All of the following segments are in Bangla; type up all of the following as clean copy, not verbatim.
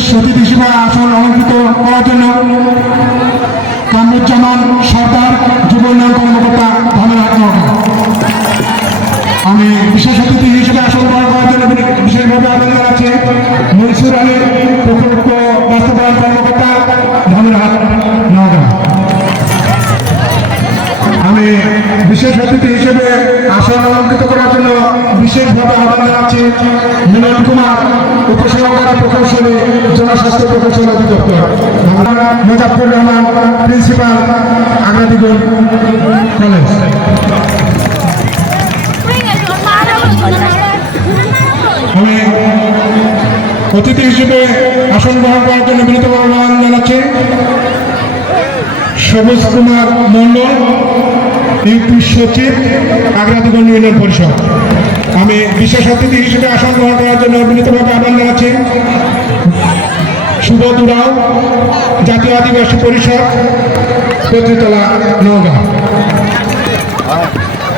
অতিথি হিসেবে আসন অলঙ্কৃত করার জন্য কামরুজ্জামান সরকার যুব উন্নয়ন কর্মকর্তা ধন্যবাদ। আমি বিশেষ অতিথি হিসেবে আসন গ্রহণ করার জন্য বিশেষভাবে আবেদন জানাচ্ছি মনসুর আলী প্রকল্প বাস্তবায়ন কর্মকর্তা ধন্যবাদ। আমি বিশেষ অতিথি হিসেবে আসন অলঙ্কৃত করার জন্য বিশেষভাবে আহ্বান জানাচ্ছি মিলন কুমার উপসহকারী প্রকৌশলী জনস্বাস্থ্য প্রকৌশল অধিদপ্তর, মুজাফর রহমান প্রিন্সিপাল আগ্রাদিগঞ্জ কলেজ। আমি অতিথি হিসেবে আসন গ্রহণ করার জন্য বিনীতভাবে আহ্বান জানাচ্ছি সবুজ কুমার মন্ডল, ইউপি সচিব, আগ্রাদিগঞ্জ ইউনিয়ন পরিষদ। আমি বিশেষ অতিথি হিসেবে আসন গ্রহণ করার জন্য বিনীতভাবে আহ্বান জানাচ্ছি সুবোধ উরাও, জাতীয় আদিবাসী পরিষদ, পত্রিতলা, নওগাঁ।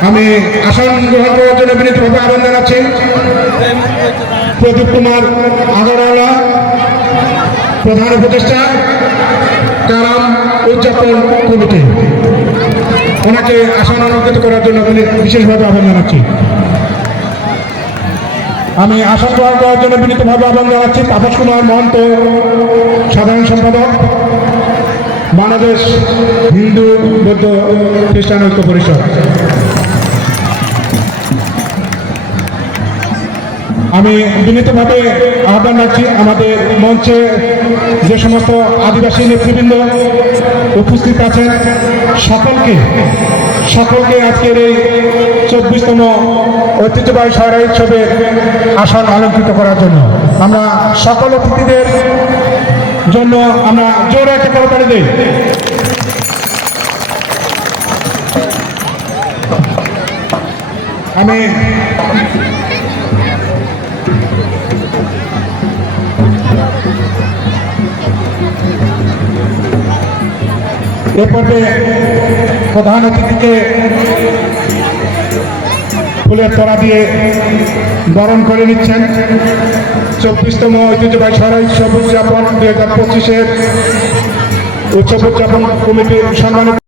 আমি আসন গ্রহণ করার জন্য বিনীতভাবে আহ্বান জানাচ্ছি প্রদীপ কুমার আগরওয়ালা, প্রধান উপদেষ্টা, কারাম উদযাপন কমিটি। ওনাকে আসন অলঙ্কৃত করার জন্য বিশেষভাবে আহ্বান জানাচ্ছি। আমি আসন গ্রহণ করার জন্য বিনীতভাবে আহ্বান জানাচ্ছি তাপস কুমার মহন্ত, সাধারণ সম্পাদক, বাংলাদেশ হিন্দু বৌদ্ধ খ্রিস্টান ঐক্য পরিষদ। আমি বিনীতভাবে আহ্বান রাখছি আমাদের মঞ্চে যে সমস্ত আদিবাসী নেতৃবৃন্দ উপস্থিত আছেন সকলকে আজকের এই 24তম ঐতিহ্যবাহী সরাই উৎসবের আসন অলঙ্কৃত করার জন্য আমরা সকল অতিথিদের জন্য আমরা জোরে একটা করতালি দেই। আমি এরপরে প্রধান অতিথিকে ফুলের তোড়া দিয়ে বরণ করে নিচ্ছেন 24তম ঐতিহ্যবাহী সরাই উৎসব উদযাপন 2025-এর উৎসব উদযাপন কমিটির সম্মানিত